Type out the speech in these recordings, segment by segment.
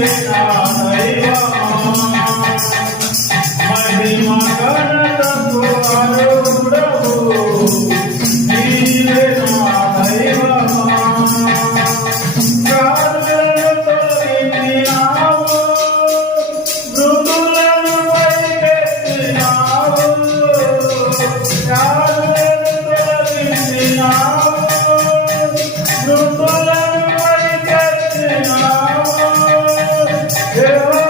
Venkatesha Yeah.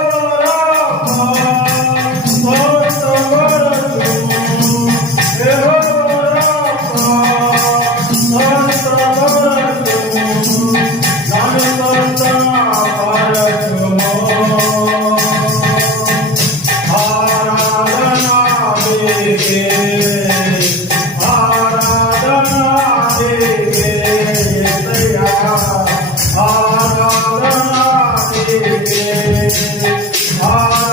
Oh.